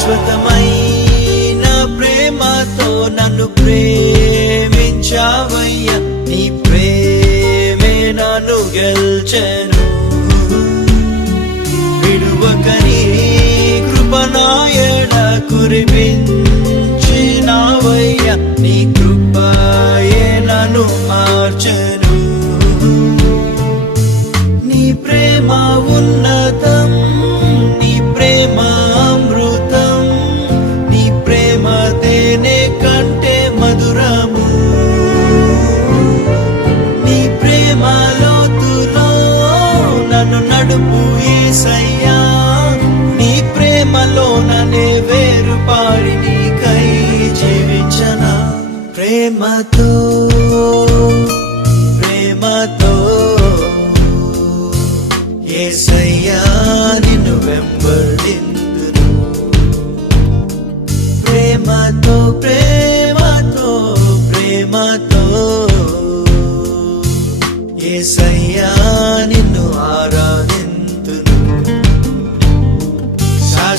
శాశ్వతమైన ప్రేమతో నన్ను ప్రేమించావయ్య. నీ ప్రేమే నన్ను గెల్చెను. విడువకని కృపనాయణ కురిపించినావయ్య నీ కృపయే నన్ను మార్చెను. ప్రేమతో ప్రేమతో ఏసయ్యా నిన్ను వెంబడిందును. ప్రేమతో ప్రేమతో ప్రేమతో ఏసయ్యా నిన్ను ఆరాధ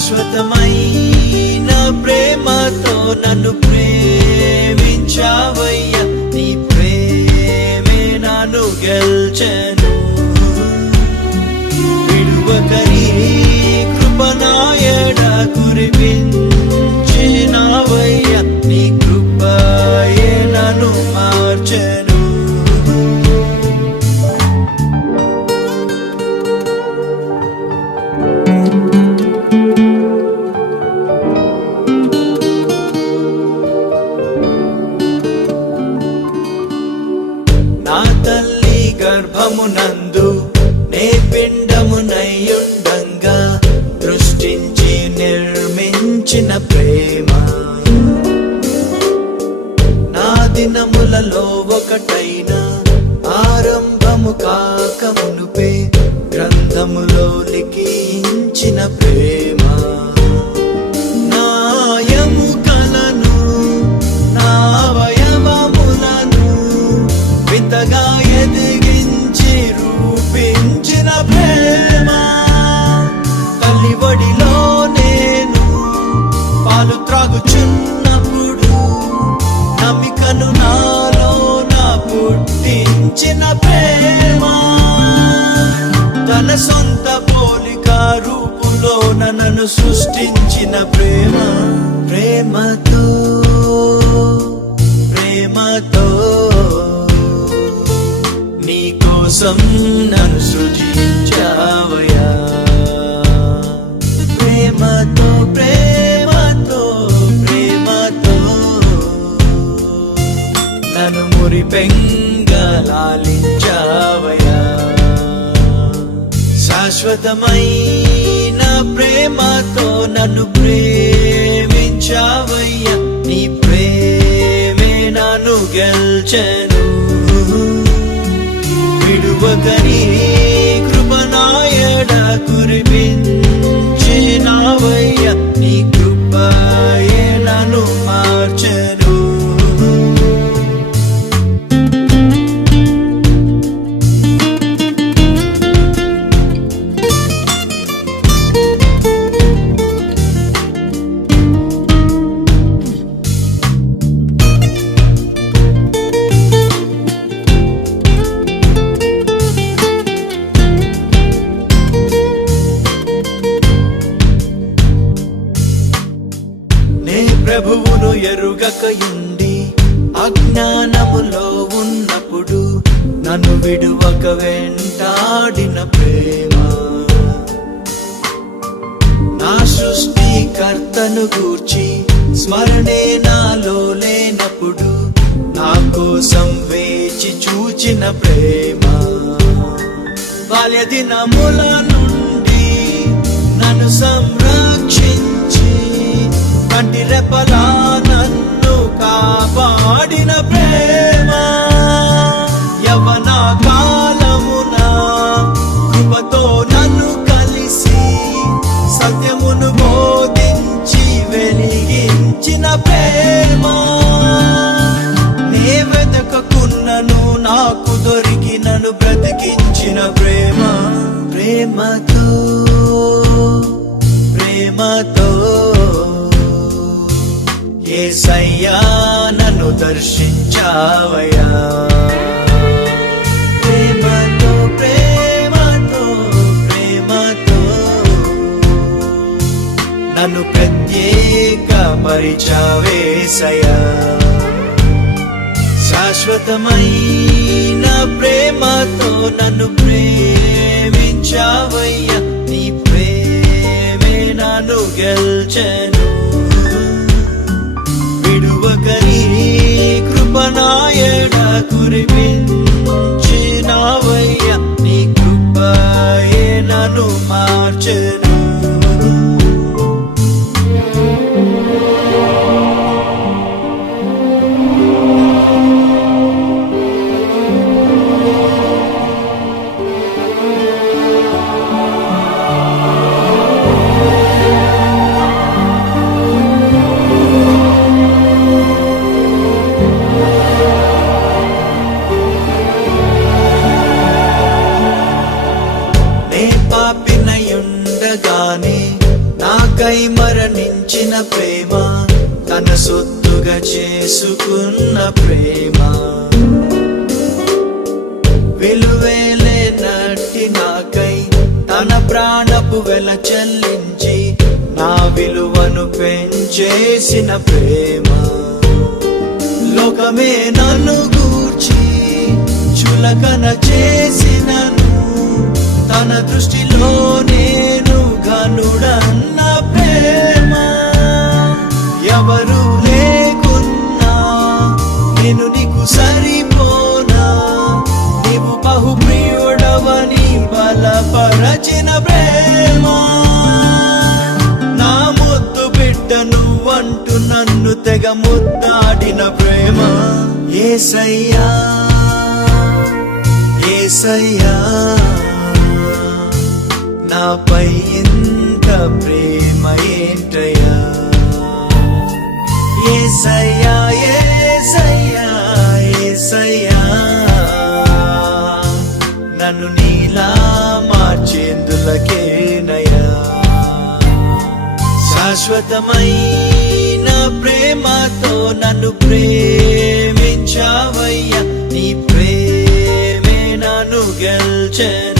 శాశ్వతమైన ప్రేమతో నన్ను ప్రేమించావయ్యా. నీ ప్రేమే నన్ను గెల్చెను. విడువకరి కృపనాయడ కురిపించినావయ్యా గర్భమునందు నే పిండమునయుండంగా దృష్టించి నిర్మించిన ప్రేమ. నా దినములలో ఒకటి పుట్టించిన ప్రేమ తన సొంత పోలిక రూపులో నన్ను సృష్టించిన ప్రేమ. ప్రేమతో ప్రేమతో నీ కోసం నన్ను సృజించావయా ప్రేమతో ప్రేమతో ప్రేమతో నన్ను మురిపెంగలాలించావయా శాశ్వతమైన ప్రేమతో నన్ను ప్రేమించావయ్యా. నీ ప్రేమే నన్ను గెల్చెను. విడువకని కృపనాయడ కురిపించినావయ్యా. నీ కృపయే నన్ను అప్పుడు నా కోసం వేచి చూచిన ప్రేమ. బాల్య దినముల నుండి నన్ను సంరక్షించి కంటి రెపలా నన్ను కాపాడిన ప్రేమ. యవనా కాలమున కృపతో నన్ను కలిసి సత్యమును బోధించి వెలిగించిన ప్రేమ. పరిచావేసయ్యా శాశ్వతమైన ప్రేమతో నన్ను ప్రేమించావయ్యా. నీ ప్రేమే నన్ను గెల్చెను. విడువక కృపనాయడ కురిపించినావయ్యా నీ కృపయే నన్ను మార్చెను. మించిన ప్రేమ తన సొత్తుగా చేసుకున్న ప్రేమ. విలువేలేనట్టి నాకై తన ప్రాణపు వెల చెల్లించి నా విలువను పెంచేసిన ప్రేమ. లోకమే నన్ను గూర్చి చులకన చేసినను తన దృష్టిలో నేను గనుడన్న ఏసయ్యా ఏసయ్యా నాపై ఇంత ప్రేమ ఏంటయ్యా? ఏసయ్యా ఏసయ్యా ఏసయ్యా నన్ను నీలా మార్చేందులకేనయ్యా? శాశ్వతమైన ప్రేమతో నన్ను ప్రేమించావయ్యా గెల్చెను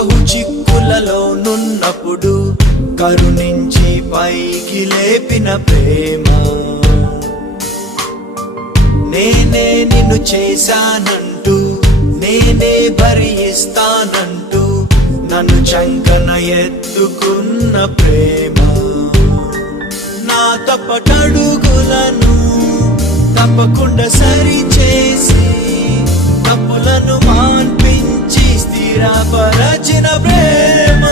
బహు చిక్కులలో నున్నప్పుడు కరుణించి పైకి లేపిన ప్రేమ. నేనే నిన్ను చేశానంటూ నేనే భరిస్తానంటూ నన్ను చంకన ఎత్తుకున్న ప్రేమ. నా తప్పటడుగులను తప్పకుండా సరి చేసి తప్పులను మాంట స్థిరపరచిన ప్రేమ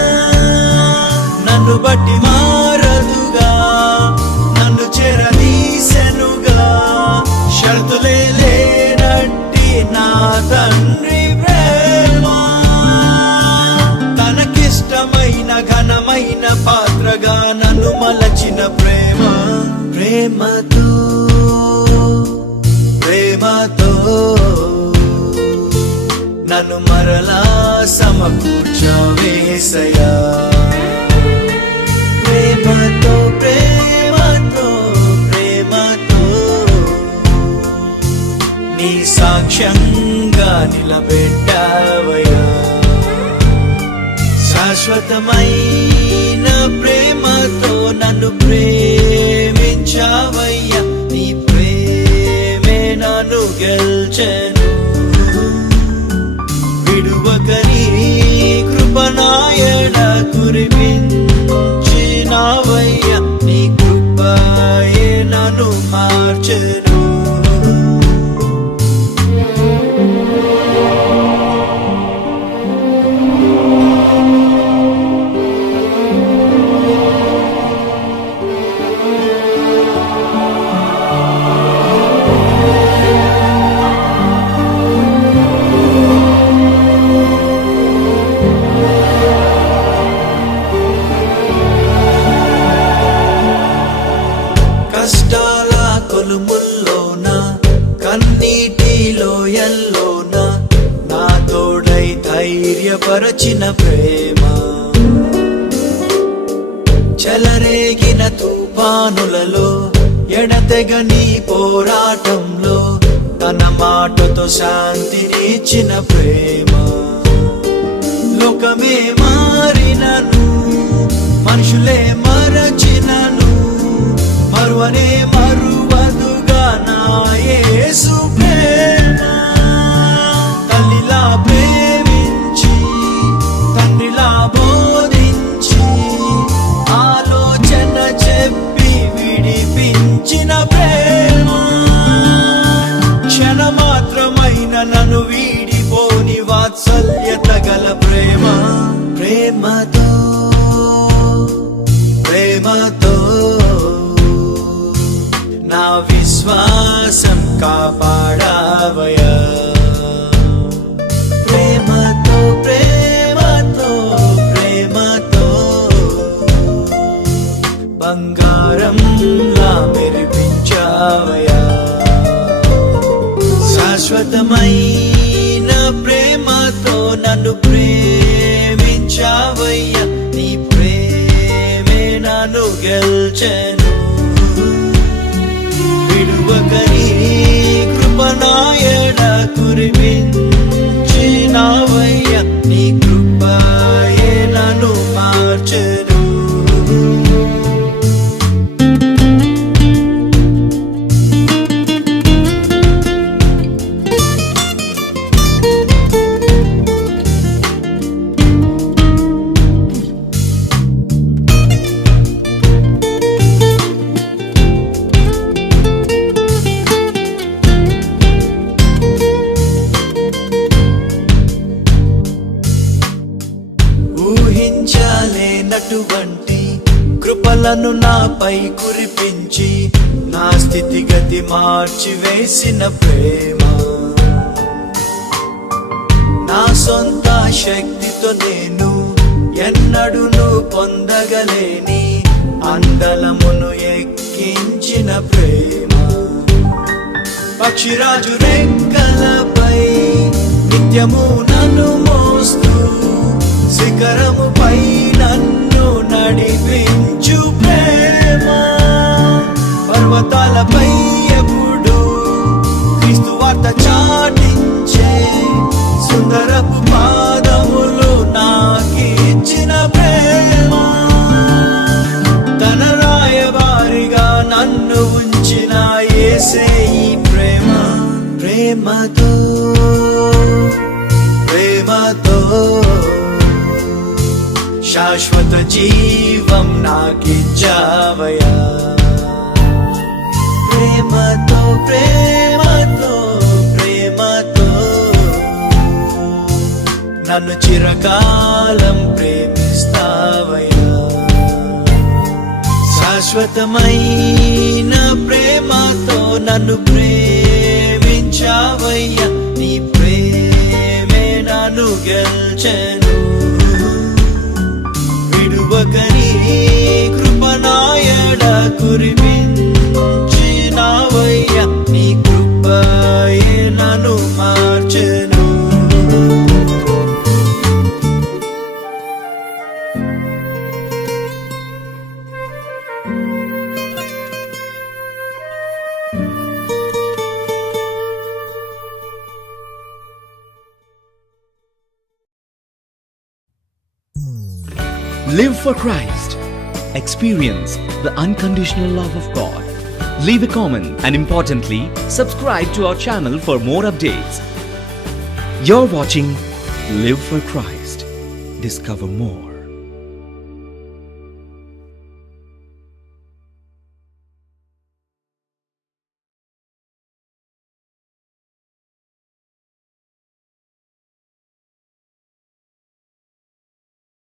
నన్ను బట్టి మారదుగా నన్ను చెరదీసెనుగా. షరతులే లేనట్టి నా తండ్రి ప్రేమ తనకిష్టమైన ఘనమైన పాత్రగా నన్ను మలచిన ప్రేమ. ప్రేమతో ప్రేమతో నన్ను మరలా సమకూర్చవేసయా ప్రేమతో ప్రేమతో ప్రేమతో నీ సాక్ష్యంగా నిలబెట్టావయ్యా. శాశ్వతమైన ప్రేమతో నన్ను ప్రేమించావయ్యా. నీ ప్రేమే నన్ను గెల్చెను. విడువకరి కృపనాయడ కురిపించినావయ్యా. నీ కృపయే నన్ను మార్చను. మాటతో శాంతినిచ్చిన ప్రేమ. లోకమే మారినను మనుషులే మరచినను మరువనే మరువదుగా నా యేసు ప్రేమ కాపాడావయా ప్రేమతో ప్రేమతో ప్రేమతో బంగారంలా మెరిపించావయా శాశ్వతమైన ప్రేమతో నన్ను ప్రేమించావయ్యా. నీ ప్రేమే నన్ను గెల్చెను. కృపనాయడ కురిపించినావయ్యా నీ కృపయే నా స్థితిగతి మార్చి వేసిన ప్రేమ. నా సొంత శక్తితో నేను ఎన్నడును పొందగలేని అందలమును ఎక్కించిన ప్రేమ. పక్షిరాజు రెక్కలపై నిత్యము నన్ను మోస్తూ శిఖరముపై నన్ను నడిపించు పర్వతాలపై ఎప్పుడు క్రీస్తు వార్త చాటించే సుందరపు పాదములు నాకిచ్చిన ప్రేమ. తన రాయబారిగా నన్ను ఉంచిన ఏసే ఈ ప్రేమ. ప్రేమతో ప్రేమతో శాశ్వత జీవం నాకిచ్చావయా ప్రేమతో ప్రేమతో. నన్ను చిరకాలం ప్రేమిస్తావయ్యా. శాశ్వతమైన ప్రేమతో నన్ను ప్రేమించావయ్యా. నీ ప్రేమే నన్ను గెల్చెను. విడువకని కృపనాయడ కురిపించినావయ్యా Christ. Experience the unconditional love of God. Leave a comment and importantly, subscribe to our channel for more updates. You're watching Live for Christ. Discover more.